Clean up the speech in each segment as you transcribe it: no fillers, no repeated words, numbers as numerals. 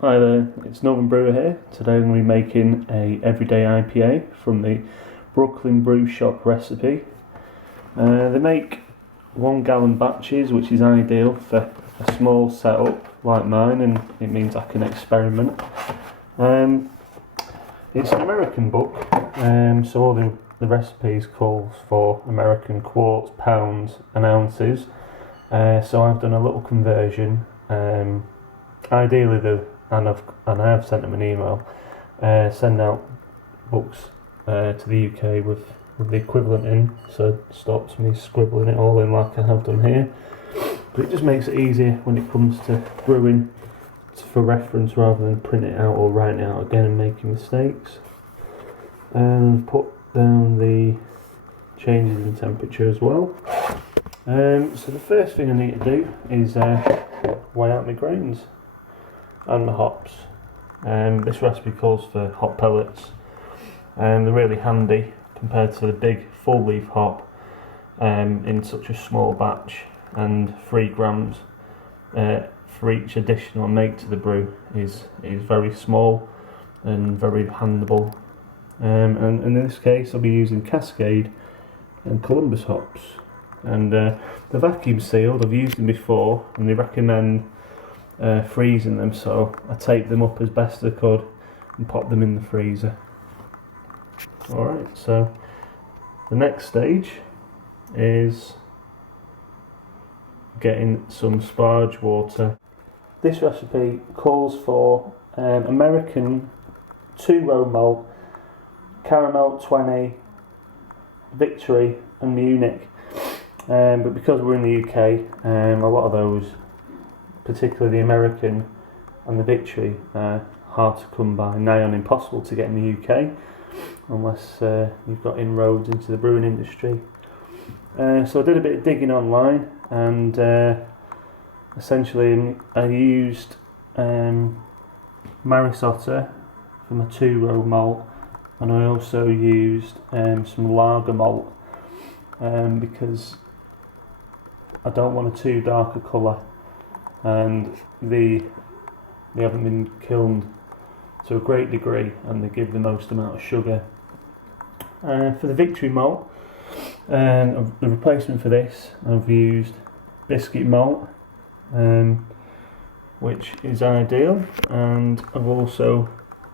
Hi there, it's Northern Brewer here. Today I'm going to be making a Everday IPA from the Brooklyn Brew Shop recipe. They make 1 gallon batches, which is ideal for a small setup like mine, and it means I can experiment. It's an American book, so all the recipes calls for American quarts, pounds and ounces. So I've done a little conversion. Ideally and I have sent them an email, send out books to the UK with the equivalent in, so it stops me scribbling it all in like I have done here. But it just makes it easier when it comes to brewing, for reference rather than printing it out or writing it out again and making mistakes. And put down the changes in temperature as well. So the first thing I need to do is weigh out my grains and the hops. This recipe calls for hop pellets. They're really handy compared to the big full leaf hop in such a small batch, and 3 grams for each additional make to the brew is very small and very handleable. And in this case I'll be using Cascade and Columbus hops, and they're vacuum sealed. I've used them before and they recommend freezing them, so I taped them up as best I could and popped them in the freezer. Alright, so the next stage is getting some sparge water. This recipe calls for American 2-row malt, caramel 20, Victory and Munich. But because we're in the UK, a lot of those, particularly the American and the Victory, hard to come by, nigh on impossible to get in the UK unless you've got inroads into the brewing industry. So I did a bit of digging online, and essentially I used Maris Otter from a 2-row malt, and I also used some lager malt because I don't want a too dark a colour, and they haven't been kilned to a great degree and they give the most amount of sugar. For the Victory malt, the replacement for this, I've used biscuit malt, which is ideal, and I've also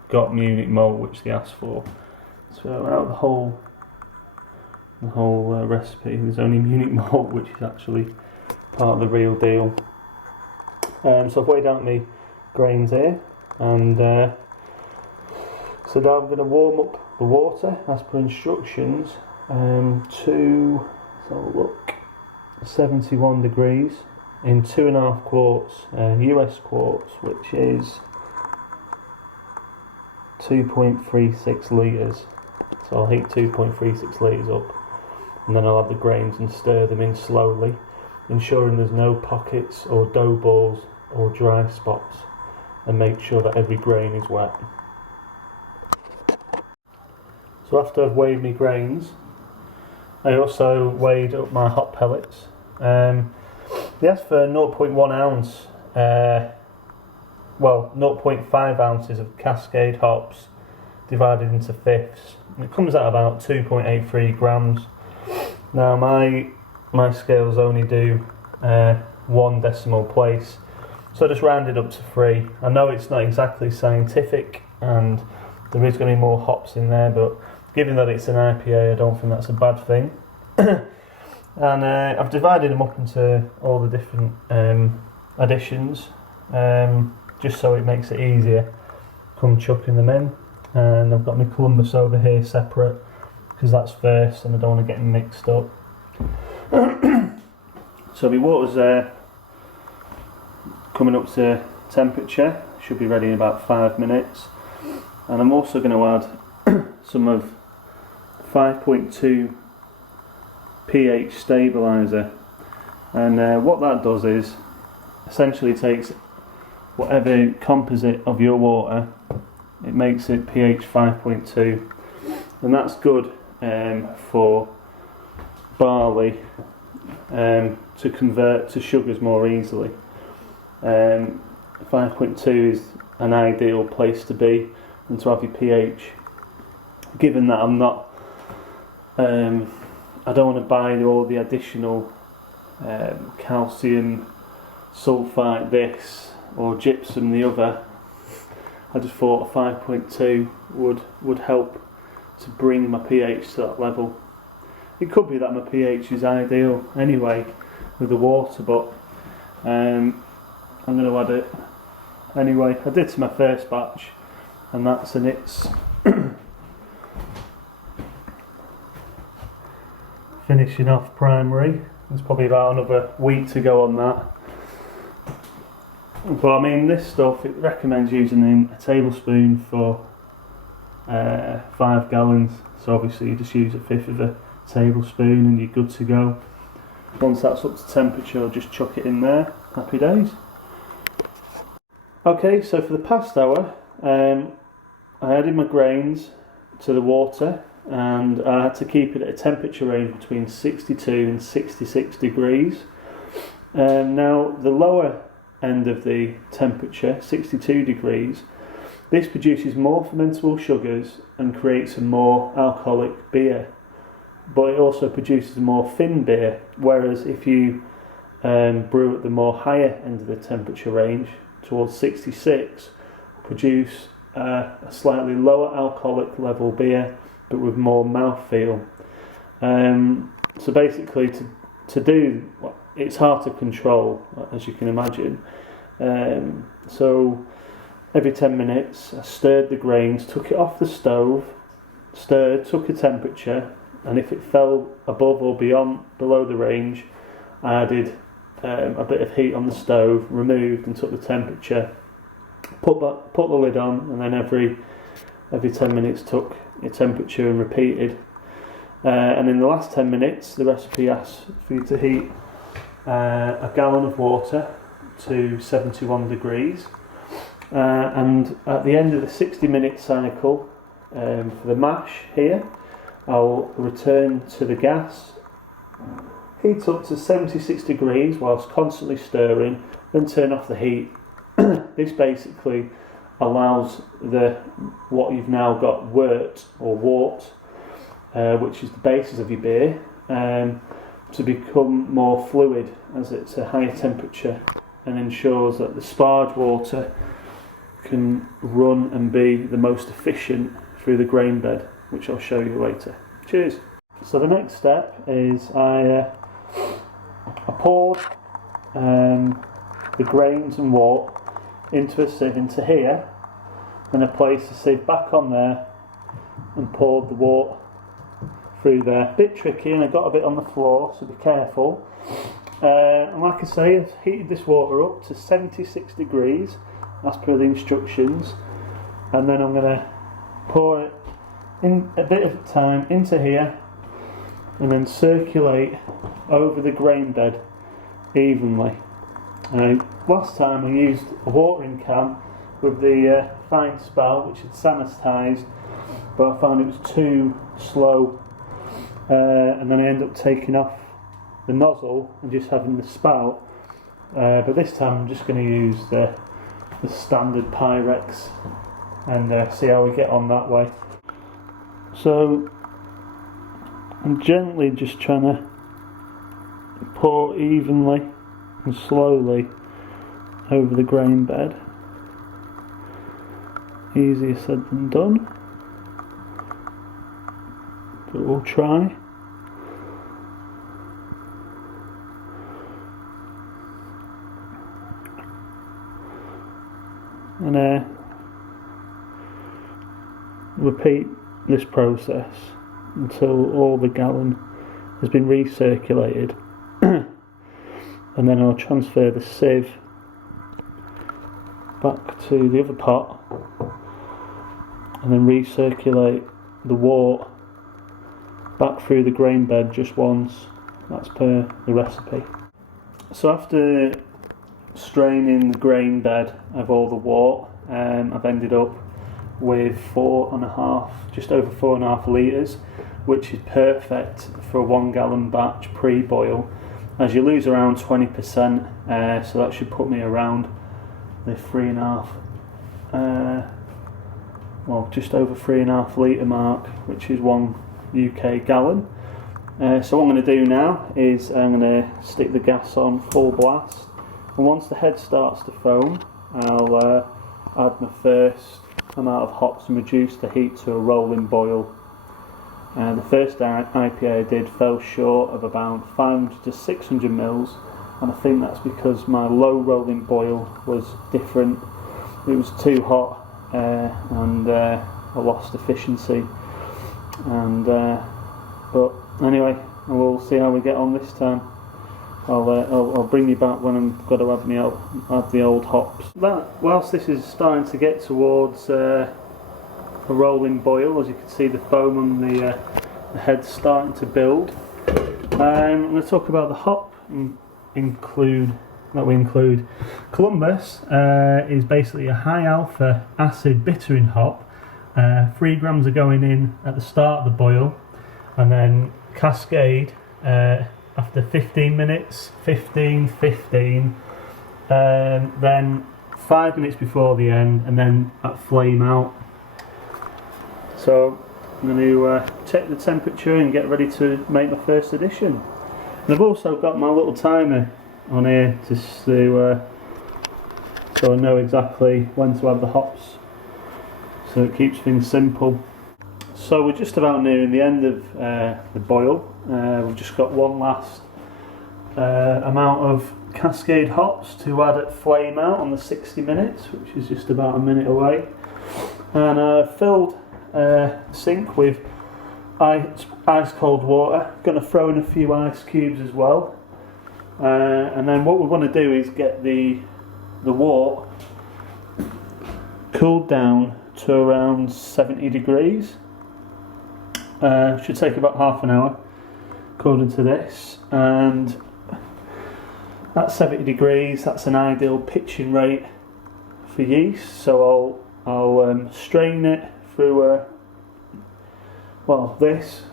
got Munich malt, which they asked for. So out of the whole recipe, there's only Munich malt which is actually part of the real deal. So I've weighed out my grains here, and so now I'm going to warm up the water as per instructions to, let's have a look, 71 degrees in 2.5 quarts, US quarts, which is 2.36 litres. So I'll heat 2.36 litres up, and then I'll add the grains and stir them in slowly, ensuring there's no pockets or dough balls or dry spots, and make sure that every grain is wet. So after I've weighed my grains, I also weighed up my hop pellets. They asked for 0.1 ounce, 0.5 ounces of Cascade hops divided into fifths. It comes out about 2.83 grams. Now my scales only do 1 decimal place, so I just rounded up to 3. I know it's not exactly scientific and there is going to be more hops in there, but given that it's an IPA, I don't think that's a bad thing. And I've divided them up into all the different additions, just so it makes it easier come chucking them in. And I've got my Columbus over here separate because that's first and I don't want to get them mixed up. So my water's coming up to temperature, should be ready in about 5 minutes. And I'm also going to add some of 5.2 pH stabiliser, and what that does is essentially takes whatever composite of your water, it makes it pH 5.2, and that's good for barley to convert to sugars more easily. 5.2 is an ideal place to be and to have your pH. Given that I'm not, I don't want to buy all the additional calcium sulfite this or gypsum the other, I just thought a 5.2 would help to bring my pH to that level. It could be that my pH is ideal anyway with the water, but I'm going to add it anyway. I did to my first batch, and that's in its finishing off primary. There's probably about another week to go on that. But I mean, this stuff, it recommends using a tablespoon for 5 gallons. So obviously you just use a fifth of a tablespoon and you're good to go. Once that's up to temperature, I'll just chuck it in there. Happy days. Okay, so for the past hour, I added my grains to the water, and I had to keep it at a temperature range between 62 and 66 degrees. Now the lower end of the temperature, 62 degrees, this produces more fermentable sugars and creates a more alcoholic beer, but it also produces a more thin beer, whereas if you brew at the more higher end of the temperature range towards 66, produce a slightly lower alcoholic level beer but with more mouthfeel. So basically to do, it's hard to control, as you can imagine. So every 10 minutes I stirred the grains, took it off the stove, stirred, took a temperature, and if it fell above or below the range, I added a bit of heat on the stove, removed and took the temperature, put the lid on, and then every 10 minutes took your temperature and repeated. And in the last 10 minutes, the recipe asks for you to heat a gallon of water to 71 degrees. And at the end of the 60-minute cycle, for the mash here, I'll return to the gas, heat up to 76 degrees whilst constantly stirring, then turn off the heat. This basically allows what you've now got Wort, which is the basis of your beer, to become more fluid as it's a higher temperature, and ensures that the sparge water can run and be the most efficient through the grain bed, which I'll show you later. Cheers. So the next step is I poured the grains and wort into a sieve into here, then I placed the sieve back on there and poured the wort through there. A bit tricky, and I got a bit on the floor, so be careful. And like I say, I've heated this water up to 76 degrees as per the instructions, and then I'm going to pour it in a bit of time into here and then circulate over the grain bed evenly. Last time I used a watering can with the fine spout, which had sanitised, but I found it was too slow, and then I ended up taking off the nozzle and just having the spout, but this time I'm just going to use the standard Pyrex and see how we get on that way. So I'm gently just trying to pour evenly and slowly over the grain bed. Easier said than done, but we'll try. And repeat this process until all the gallon has been recirculated, and then I'll transfer the sieve back to the other pot and then recirculate the wort back through the grain bed just once. That's per the recipe. So after straining the grain bed of all the wort, I've ended up with just over 4.5 litres, which is perfect for a 1 gallon batch pre-boil, as you lose around 20%, so that should put me around the 3.5 well, just over 3.5 litre mark, which is 1 UK gallon. So what I'm going to do now is I'm going to stick the gas on full blast, and once the head starts to foam, I'll add my first amount of hops and reduce the heat to a rolling boil. The first IPA I did fell short of about 500 to 600 mils, and I think that's because my low rolling boil was different. It was too hot, and I lost efficiency. But anyway, we'll see how we get on this time. I'll bring you back when I've got to add the old hops. Whilst this is starting to get towards a rolling boil, as you can see the foam on the head's starting to build. I'm going to talk about the hop that we include. Columbus is basically a high alpha acid bittering hop. 3 grams are going in at the start of the boil, and then Cascade after 15 minutes, 15, then 5 minutes before the end, and then at flame out. So I'm going to check the temperature and get ready to make my first addition. And I've also got my little timer on here just to so I know exactly when to add the hops, so it keeps things simple. So we're just about nearing the end of the boil. We've just got one last amount of Cascade hops to add at flame out on the 60 minutes, which is just about a minute away. And I filled sink with ice cold water. Going to throw in a few ice cubes as well. And then what we want to do is get the wort cooled down to around 70 degrees. Should take about half an hour according to this, and at 70 degrees that's an ideal pitching rate for yeast. So I'll strain it through this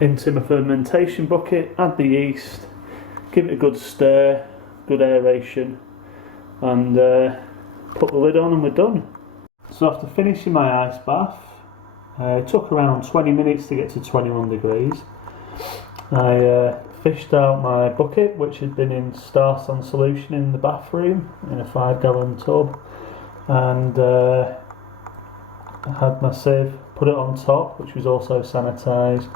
into my fermentation bucket, add the yeast, give it a good stir, good aeration, and put the lid on and we're done. So after finishing my ice bath, it took around 20 minutes to get to 21 degrees. I fished out my bucket, which had been in Starson solution in the bathroom in a 5-gallon tub, and I had my sieve, put it on top, which was also sanitised,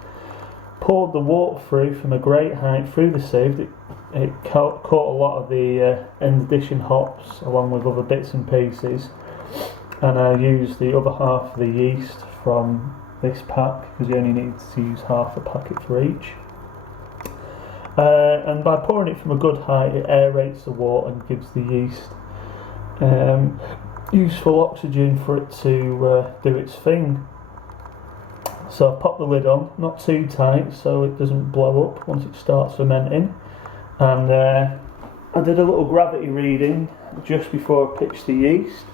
poured the wort through from a great height through the sieve. It caught a lot of the end addition hops along with other bits and pieces, and I used the other half of the yeast from this pack, because you only need to use half a packet for each. And by pouring it from a good height, it aerates the wort and gives the yeast useful oxygen for it to do its thing. So I popped the lid on, not too tight so it doesn't blow up once it starts fermenting, and I did a little gravity reading just before I pitched the yeast,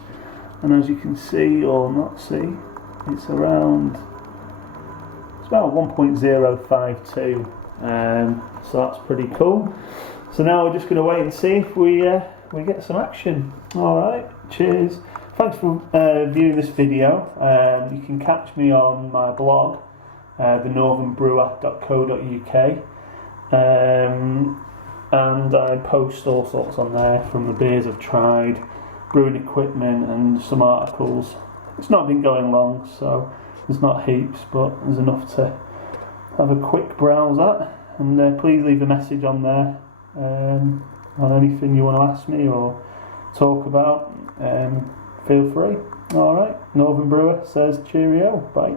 and as you can see or not see, it's about 1.052, so that's pretty cool. So now we're just going to wait and see if we get some action. Alright, cheers. Thanks for viewing this video. You can catch me on my blog, thenorthernbrewer.co.uk, and I post all sorts on there, from the beers I've tried, brewing equipment, and some articles. It's not been going long, so there's not heaps, but there's enough to have a quick browse at. And please leave a message on there on anything you want to ask me or talk about. Feel free. Alright, Northern Brewer says cheerio, bye.